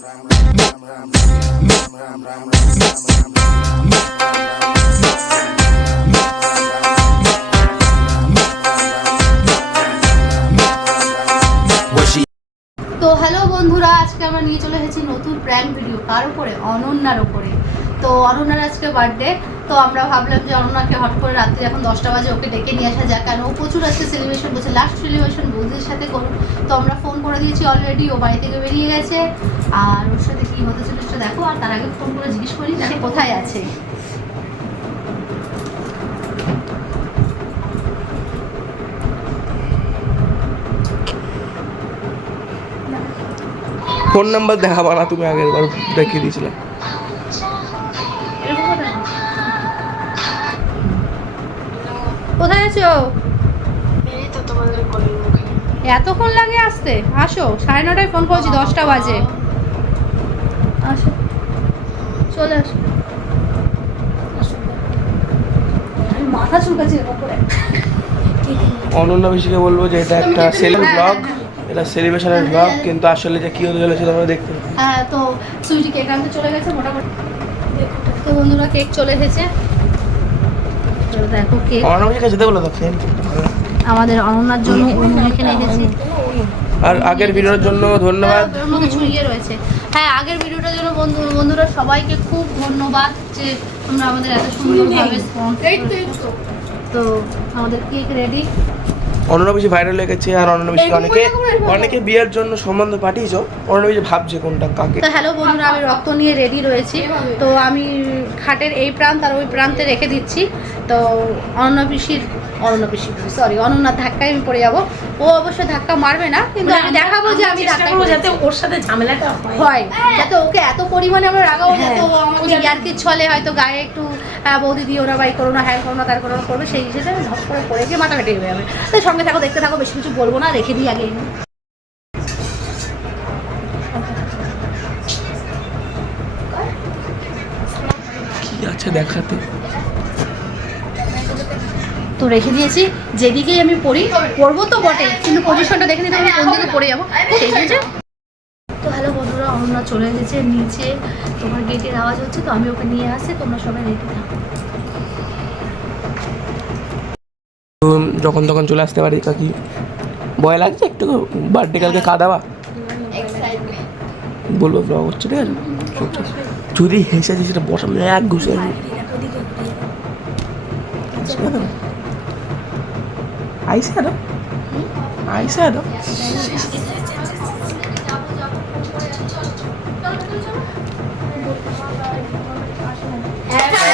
তো হ্যালো বন্ধুরা, আজকে আমরা নিয়ে চলে এসেছি নতুন প্র্যাঙ্ক ভিডিও কার উপরে, অনন্যার উপরে। তো অনন্যার আজকে বার্থডে তো আমরা ভাবলাম যে অনন্যাকে হট করে রাত্রি এখন দশটা বাজে, ওকে ডেকে নিয়ে আসা যাক। কারণ ও প্রচুর আজকে সেলিব্রেশন বলছে লাস্ট সেলিব্রেশন বৌদির সাথে করুন তো আমরা ফোন করে দিয়েছি অলরেডি ও বাড়ি থেকে বেরিয়ে গেছে। আর ওর সাথে কী হতে চলে সেটা দেখো, আর তার আগে ফোন করে জিজ্ঞেস করি দেখো কোথায় আছে। ফোন নাম্বার দেখাবা না, তুমি আগের বার দেখিয়ে দিয়েছিলে। কোথায় আছো? এতক্ষণ লাগে আসতে? আসো সাড়ে নটায় ফোন করেছি দশটা বাজে। আসো। চলে আসো। মাথা চুলকাচ্ছি অনন্য বেশিকে বলব যে এটা একটা সেলিং হ্যাঁ, ব্লগ হ্যাঁ, এটা সেলিব্রেশনের ব্লগ কিন্তু আসলে যে কি হতে চলেছে তোমরা দেখতে হ্যাঁ তো সুইটি কেক আনতে চলে গেছে মোটামুটি। তো বন্ধুরা কেক চলে এসেছে। তো দেখো কেক অনন্য যেতে বলো তো আমাদের অনন্যার জন্য এখানে এনেছি আর আগের ভিডিওর জন্য ধন্যবাদ। ছড়িয়ে রয়েছে। হ্যাঁ আগের ভিডিওটার জন্য বন্ধু বন্ধুরা সবাইকে খুব ধন্যবাদ যে তোমরা আমাদের এত সুন্দরভাবে তো আমাদের কেক রেডি অনন্য বেশি ভাইরাল হয়ে গেছে আর অনন্য বেশি অনেকে অনেকে বিয়ের জন্য সম্বন্ধ পাঠিয়েছো? অনন্য বেশি ভাবছে কোনটা কাকে? তো হ্যালো বন্ধুরা আমি রক্ত নিয়ে রেডি রয়েছি। তো আমি খাটের এই প্রান্ত আর ওই প্রান্তে রেখে দিচ্ছি। তো অনন্য পিসির অনন্য পিসি সরি অনন্যার ধাক্কায় আমি পড়ে যাব। ও অবশ্য ধাক্কা মারবে না কিন্তু আমি দেখাবো যে আমি ধাক্কা করব যাতে ওর সাথে ঝামেলাটা হয়। হয় যাতে ওকে এত পরিমাণে আমরা রাগাবো হ্যাঁ। যাতে ও আমাদের ইয়ার্কির ছলে হয়তো গায়ে একটু বৌদি দিও না বাই করো না হ্যাঁ করো না তার করো করবে সেই হিসেবে ঝপ করে পড়ে গিয়ে মাথা কেটে যাবে তাই সঙ্গে থাকো দেখতে থাকো বেশি কিছু বলব না রেখে দিই আগে। আছে দেখাতে? তো রেখে দিয়েছি যেদিকেই আমি পড়ি পড়ব তো বটে কিন্তু পজিশনটা দেখে নিতে আমি কোন দিকে পড়ে যাব সেই বুঝে তো হ্যালো বন্ধুরা অনন্যা চলে এসেছে, নিচে তোমার গেটের আওয়াজ হচ্ছে, তো আমি ওকে নিয়ে আসি তোমরা সবাই রেডি থাকো। যখন তখন চলে আসতে পারি কাকি। ভয় লাগছে একটু বার্থডে কালকে কাদাবা বলব ব্লগ হচ্ছে, ঠিক আছে? যদি হেসে দিই সেটা বসাম এক ঘুষে আইসে আরও? আইসে আরও?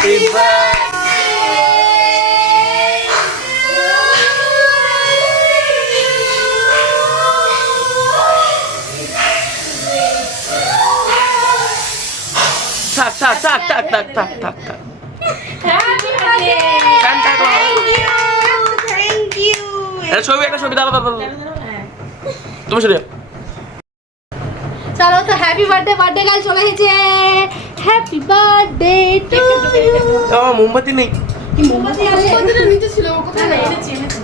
Happy birthday. Tak, tak, tak, tak, tak, tak, tak, tak. Happy birthday. Santa Claus. Thank you. Thank you. এটা ছবি একটা ছবি দাও দাও তুমি চলে চলো তো হ্যাপি বার্থডে বার্থডে গার্ল চলে এসেছে হ্যাপি বার্থডে টু ইউ ও মোমবাতি নেই কি মোমবাতি আছে মোমবাতিটা নিচে ছিল কোথায় না এটা চেনেছি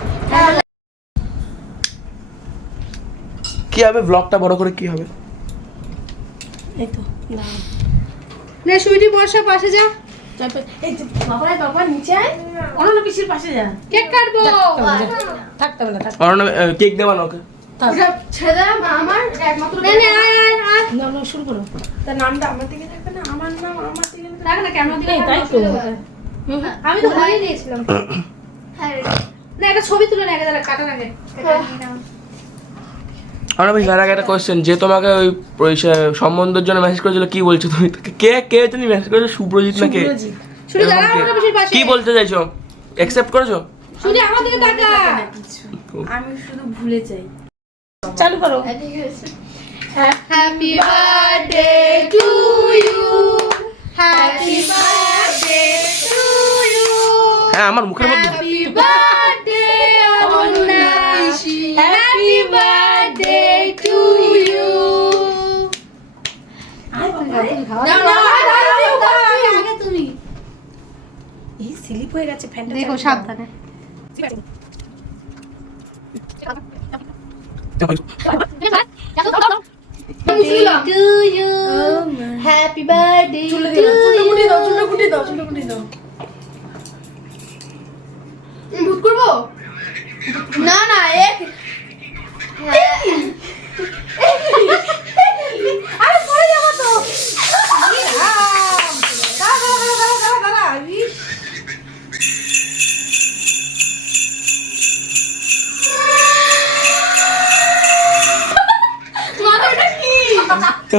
কি হবে? ব্লগটা বড় করে কি হবে? এই তো না। সুইটি বর্ষা পাশে যা। কেক কাটবো। কেক দেওয়া না তার নামটা আমার দিকে আমি তো ভয় দিয়েছিলাম না একটা ছবি তুলে না দাঁড়া আগে। আমার বেশ তার আগে একটা কোয়েশ্চেন যে তোমাকে ওই সম্বন্ধের জন্য মেসেজ করেছিল কি বলছো তুমি? কে কে তুমি মেসেজ করেছ সুব্রজিৎ না কে? কে? বলতে চাইছো? অ্যাকসেপ্ট করেছ? শুধু আমি শুধু ভুলে যাই। চালু করো। হ্যাপি আমার মুখের মধ্যে happy birthday Ananya happy birthday to you দাও দাও আগে তুমি। এই স্লিপ হয়ে গেছে ফ্যানটা দেখো সাবধানে। মুছে দিলাম। To you happy birthday to দিলাম করব? না না এক আরে পড়ে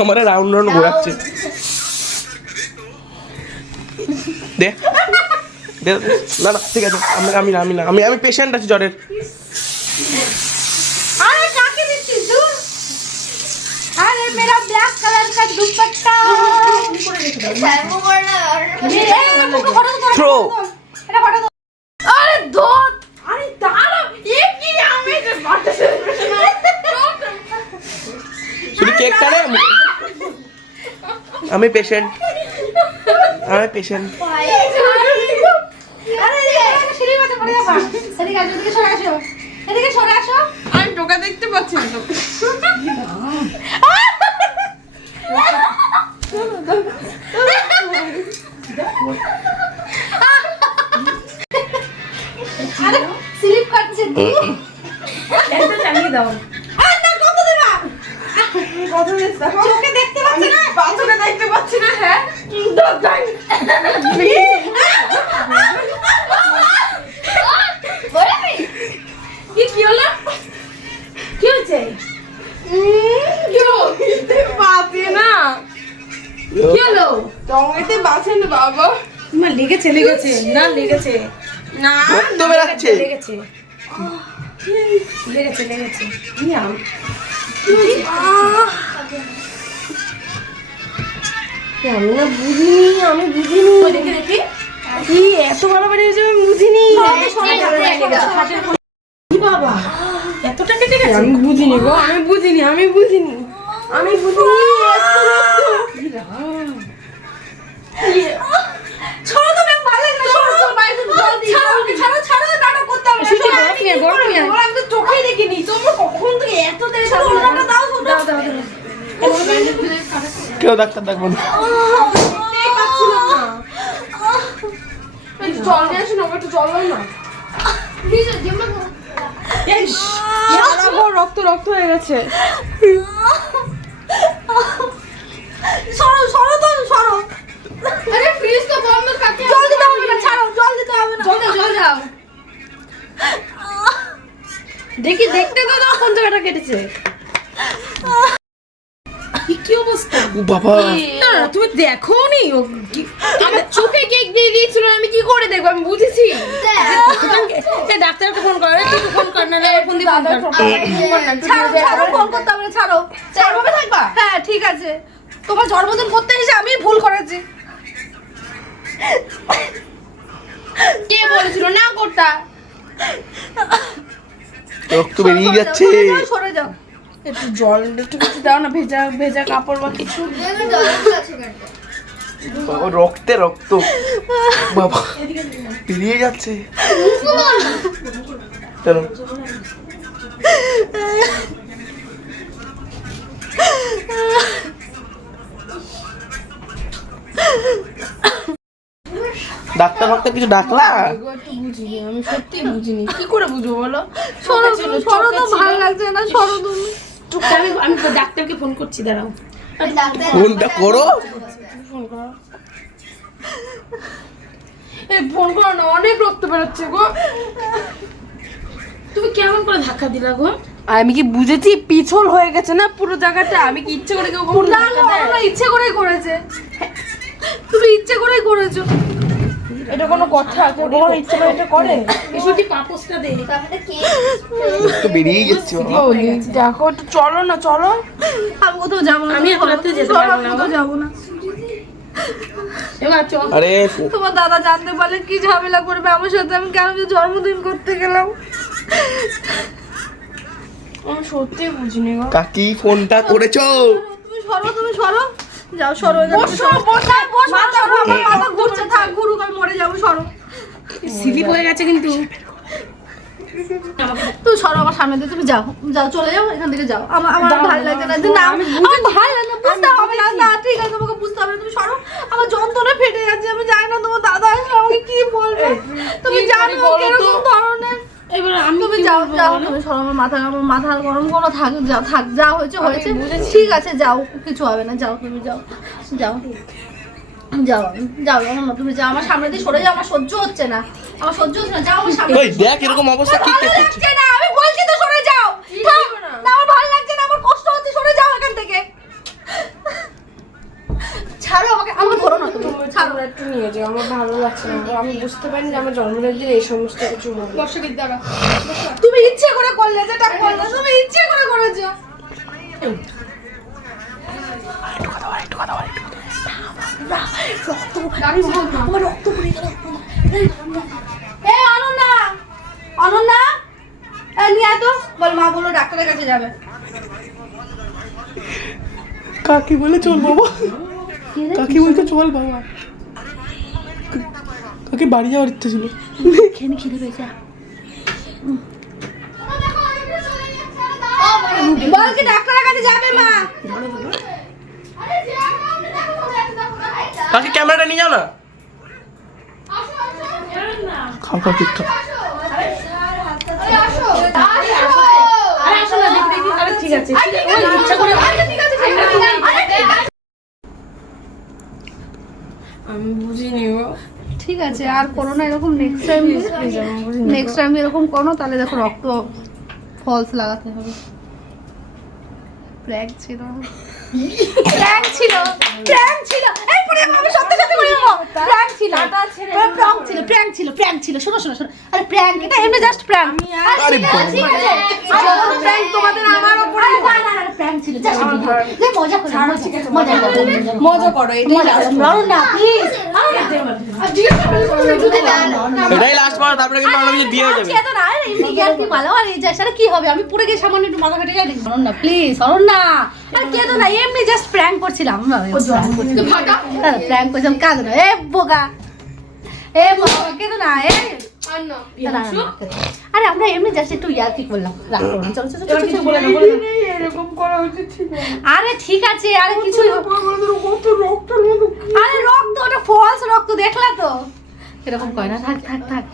আমার রাউন্ড রাউন্ড ঘোরাচ্ছে দে দে। না না ঠিক আছে আমি আমি না আমি না আমি আমি পেশেন্ট আছি জ্বরের अरे काके दिखती दूर अरे मेरा ब्लैक कलर का दुपट्टा শ্যাম্পু করে না मेरे मुझे फोटो दो থ্রো এটা ফটো দাও আরে দো আরে দাঁড়াও এ কি আমি যে বার্থডে সেলিব্রেশন শুধু কেকটা রে আমি পেশেন্ট আমি পেশেন্ট এদিকে আসো এদিকে সরে আসো। এদিকে সরে আসো। আমি টোকা দেখতে পাচ্ছি না। আরে স্লিপ কাটছে একটা চালিয়ে দাও। আর না কত দেবা? কত দিস চোখে দেখতে পাচ্ছি না। বাথরুমে দেখতে পাচ্ছি না হ্যাঁ কি কি হলো কি হয়েছে টঙেতে বাঁচে না হলো টঙেতে বাঁচে না বাবা তোমার লেগেছে না লেগেছে না লেগেছে লেগেছে লেগেছে ইয়াম আমি না বুঝিনি আমি বুঝিনি দেখি কি এত ভালো বাড়ি হয়েছে আমি বুঝিনি বাবা? এতটা কেটে গেছে আমি বুঝিনি গো আমি বুঝিনি আমি বুঝিনি। আমি বুঝিনি ছাড়ো তো ম্যাম না ছাড়ো। তো বাইরে জল দিই। ছাড়ো ছাড়ো নাটক করতে হবে। সৃষ্টি, গরম নিয়ে, গরম নিয়ে। আমি তো চোখেই দেখিনি। তোমরা কখন থেকে এত দেরি শুধু ওটা দাও শুধু দাও দাও কেউ ডাক্তার ডাকবো না। জল নিয়ে আসুন একটু জল না। রক্ত রক্ত হয়ে গেছে। সরো সরো তো সরো। আরে ফ্রিজ তো বন্ধ কাকে জল দিতে হবে না ছাড়ো জল দিতে হবে না। জল জল দাও। দেখি দেখতে তো দাও কোন জায়গাটা কেটেছে। কি অবস্থা? ও বাবা। না, তুমি দেখো নি আমার চোখে কেক দিয়ে দিয়েছিল আমি কি করে দেখব? আমি বুঝেছি। ডাক্তারকে ফোন করে। ছাড়ো ছাড়ো ফোন করতে হবে না ছাড়ো। ছাড়বে থাকবা? হ্যাঁ ঠিক আছে। তোমার জন্মদিন করতে এসে আমি ভুল করেছি। কে বলেছিল? না করতা। রক্ত বেরিয়ে যাচ্ছে। সরে যাও, একটু জল একটু কিছু দাও না ভেজা ভেজা কাপড় বা কিছু। রক্তে রক্ত। বাবা বেরিয়ে যাচ্ছে। কেন ডাক্তার ফাক্তার কিছু ডাকলা? বুঝিনি আমি সত্যি বুঝিনি কি করে বুঝব বলো? সরো সরো তো ভালো লাগছে না সরো তুমি আমি আমি ডাক্তারকে ফোন করছি দাঁড়াও। ফোনটা করো। ফোন করো। এই ফোন করো না অনেক রক্ত বেরোচ্ছে গো। তুমি কেমন করে ধাক্কা দিলা গো? আমি কি বুঝেছি? পিছল হয়ে গেছে না পুরো জায়গাটা? আমি কি ইচ্ছে করে কেউ না না ইচ্ছে করেই করেছে। তুমি ইচ্ছে করেই করেছ। এটা কোনো কথা কেউ কখনো ইচ্ছে করে এটা করে? এসবটি পাপোসটা দে রক্ত বেরিয়ে যাচ্ছে দেখো একটু চলো না চলো। আমি কোথাও যাব না আমি এত যেতে পারব না কোথাও যাব না। এবার চল। আরে তোমার দাদা জানতে পারলে কি ঝামেলা করবে আমার সাথে? আমি কেন যে জন্মদিন করতে গেলাম? আমি সত্যি বুঝিনি গো। কাকি ফোনটা করেছ? তুমি সরো তুমি সরো। যাও সরো বসো বসো মাথা আমার মাথা ঘুরছে থাক ঘুরুক আমি মরে যাব সরো। স্লিপ হয়ে গেছে কিন্তু। তুমি সরো আমার সামনে দিয়ে তুমি যাও। যাও চলে যাও এখান থেকে যাও। আমার আমার ভালো লাগছে না। না আমি আমার ভালো লাগে না বুঝতে হবে না। না ঠিক আছে তোমাকে বুঝতে হবে না তুমি সরো। আমার যন্ত্রণা ফেটে যাচ্ছে আমি জানি না তোমার দাদা আসলে আমাকে কি বলবে? তুমি জানো করি বলো তো? কীরকম ধরনের এবার আমি তুমি যাও বলব যাও বলো? তুমি সরো আমার মাথা আমার মাথা গরম কোনো থাক যাও থাক যা হয়েছে হয়েছে। ঠিক আছে যাও কিছু হবে না যাও তুমি যাও যাও। যাও যাও যাও না তুমি যাও আমার সামনে দিয়ে সরে যাও আমার সহ্য হচ্ছে না। আমার সহ্য হচ্ছে না যাও আমার সামনে দেখ এরকম অবস্থা কি না আমি বলছি তো সরে যাও থাক, না আমার ভালো লাগছে না আমার কষ্ট হচ্ছে সরে যাও এখান থেকে ছাড়ো আমাকে আমাকে ধরো না তুমি একটু নিয়ে যাও আমার ভালো লাগছে না। আমি বুঝতে পারিনি যে আমার জন্মদিনের দিন এই সমস্ত কিছু হবে। তুমি ইচ্ছে করে করলে যেটা করলে তুমি ইচ্ছে করে করেছ। আমার রক্ত পড়ে গেল এ অনন্যা অনন্যা নিয়ে তো। বল মা বলল ডাক্তারের কাছে যাবে। কাকি বলে চল বাবা। কাকি বলতে চল বাবা। কাকি বাড়ি যাওয়ার ইচ্ছে ছিল। খেয়ে খিদে পেয়েছে। বল ডাক্তারের কাছে যাবে মা। কাকি ক্যামেরাটা নিয়ে যাও না। খাও খাও ঠিক আছে ওই ইচ্ছা করে আমি বুঝিনি ঠিক আছে আর করো না এরকম নেক্সট টাইম নেক্সট টাইম এরকম করো তাহলে দেখো রক্ত ফলস লাগাতে হবে। প্র্যাঙ্ক ছিল। প্র্যাঙ্ক ছিল প্র্যাঙ্ক ছিল। এই পরে আমি সত্যি সত্যি পড়ে যাব প্র্যাঙ্ক ছিল। প্র্যাঙ্ক ছিল। প্র্যাঙ্ক ছিল প্র্যাঙ্ক ছিল। শোনো শোনো শোনো। আরে প্র্যাঙ্ক এটা এমনি জাস্ট প্র্যাঙ্ক আরে বাবা। ঠিক আছে প্র্যাঙ্ক তোমাদের আমার উপরে না না না প্র্যাঙ্ক ছিল। জাস্ট যে মজা করে মজা করে মজা করো। এটাই last মজা না প্লিজ এটাই লাস্ট বার তারপরে কিন্তু আমরা দিয়ে যাবে। চেতো না আরে এমনি কি আর কি ভালো আর এই যাস কি হবে? আমি পুরো গিয়ে সামান্য একটু মাথা ফেটে যাই। অরুণ না প্লিজ অরুণ। না আর কেতো না এমনি জাস্ট প্র্যাঙ্ক করছিলাম। প্র্যাঙ্ক করছিলাম। কাজ না। এ বোকা। এ না এ। আরে আমরা এমনি জাস্ট একটু ইয়ার কি করলাম চলো চলো। এরকম করা উচিত আরে ঠিক আছে আরে কিছু আরে রক্ত ওটা ফলস রক্ত দেখলা তো? এরকম কয় না থাক থাক থাক।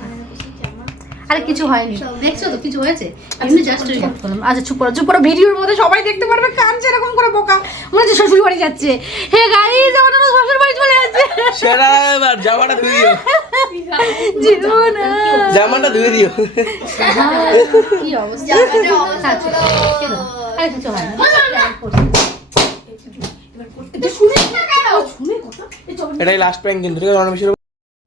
আরে কিছু হয়নি। দেখছ তো কিছু হয়েছে? এমনি জাস্ট করলাম। আচ্ছা চুপ করো চুপ করো ভিডিওর মধ্যে সবাই দেখতে পারবে কাঁদছে এরকম করে বোকা মনে হচ্ছে শ্বশুর বাড়ি যাচ্ছে। হে গাইজ আমার না শ্বশুর বাড়ি চলে যাচ্ছে। সেরা এবার জামাটা ধুয়ে দিও। জীবন জামাটা ধুয়ে দিও। কি অবস্থা? এটাই লাস্ট প্র্যাঙ্ক কিন্তু ঠিক আছে অনেক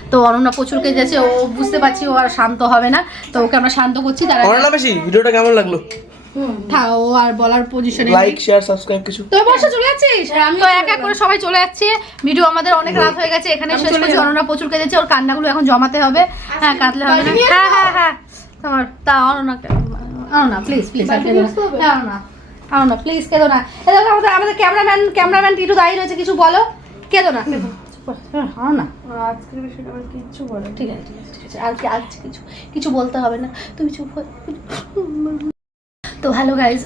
তো অনন্যা প্রচুর কেজে আছে ও বুঝতে পারছি ও আর শান্ত হবে না। তো ওকে আমরা শান্ত করছি তারা বেশি ভিডিওটা কেমন লাগল? ও আর বলার পজিশনে লাইক শেয়ার সাবস্ক্রাইব কিছু। তো বর্ষা চলে যাচ্ছিস? আমি তো এক এক করে সবাই চলে যাচ্ছে। ভিডিও আমাদের অনেক রাত হয়ে গেছে এখানে শেষ করছি। অনন্যা প্রচুর কেঁদেছে ওর কান্নাগুলো এখন জমাতে হবে। হ্যাঁ কাঁদলে হবে না। হ্যাঁ হ্যাঁ হ্যাঁ। তোমার তা অনন্যা অনন্যা প্লিজ প্লিজ আর কেঁদো না। হ্যাঁ, অনন্যা অনন্যা প্লিজ কেঁদো না। এ আমাদের আমাদের ক্যামেরাম্যান ক্যামেরাম্যান টিটু দাঁড়িয়ে রয়েছে কিছু বলো। কেঁদো না। হ্যাঁ, আর কি আর কিছু কিছু বলতে হবে না। তুমি চুপ হয়ে তো হ্যালো গাইজ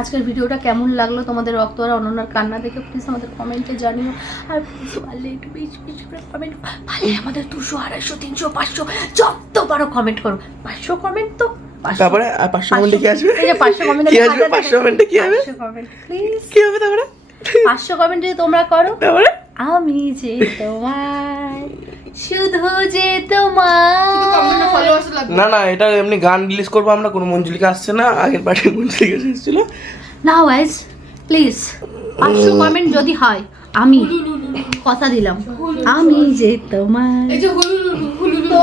আজকের ভিডিওটা কেমন লাগল তোমাদের রক্ত আর অনন্যার কান্না দেখে প্লিজ আমাদের কমেন্টে জানিও। আর প্লিজ পারলে একটু বেশি বেশি করে কমেন্ট পারলে আমাদের দুশো আড়াইশো তিনশো পাঁচশো যত পারো কমেন্ট করো। পাঁচশো কমেন্ট তো তারপরে পাঁচশো কমেন্টে কি আসবে? পাঁচশো কমেন্ট কি আসবে? পাঁচশো কমেন্টে কি হবে? কমেন্ট প্লিজ কি হবে তারপরে? পাঁচশো কমেন্ট যদি তোমরা করো তারপরে? আমি যে তোমার শুধু যে তোমার না না এটা এমনি গান রিলিজ করব আমরা কোনো মঞ্জুলিকা আসছে না আগের পার্টি মঞ্জুলিকা এসেছিল। না ওয়াইজ প্লিজ পাঁচশো কমেন্ট যদি হয় আমি কথা দিলাম। আমি যে তোমার তো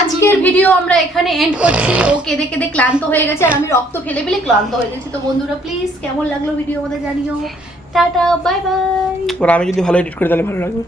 আজকের ভিডিও আমরা এখানে এন্ড করছি। ও কেঁদে কেঁদে ক্লান্ত হয়ে গেছে আর আমি রক্ত ফেলে ফেলে ক্লান্ত হয়ে গেছি। তো বন্ধুরা প্লিজ কেমন লাগল ভিডিও আমাদের জানিও। টাটা বাই বাই আমি যদি ভালো এডিট করি তাহলে ভালো লাগবে।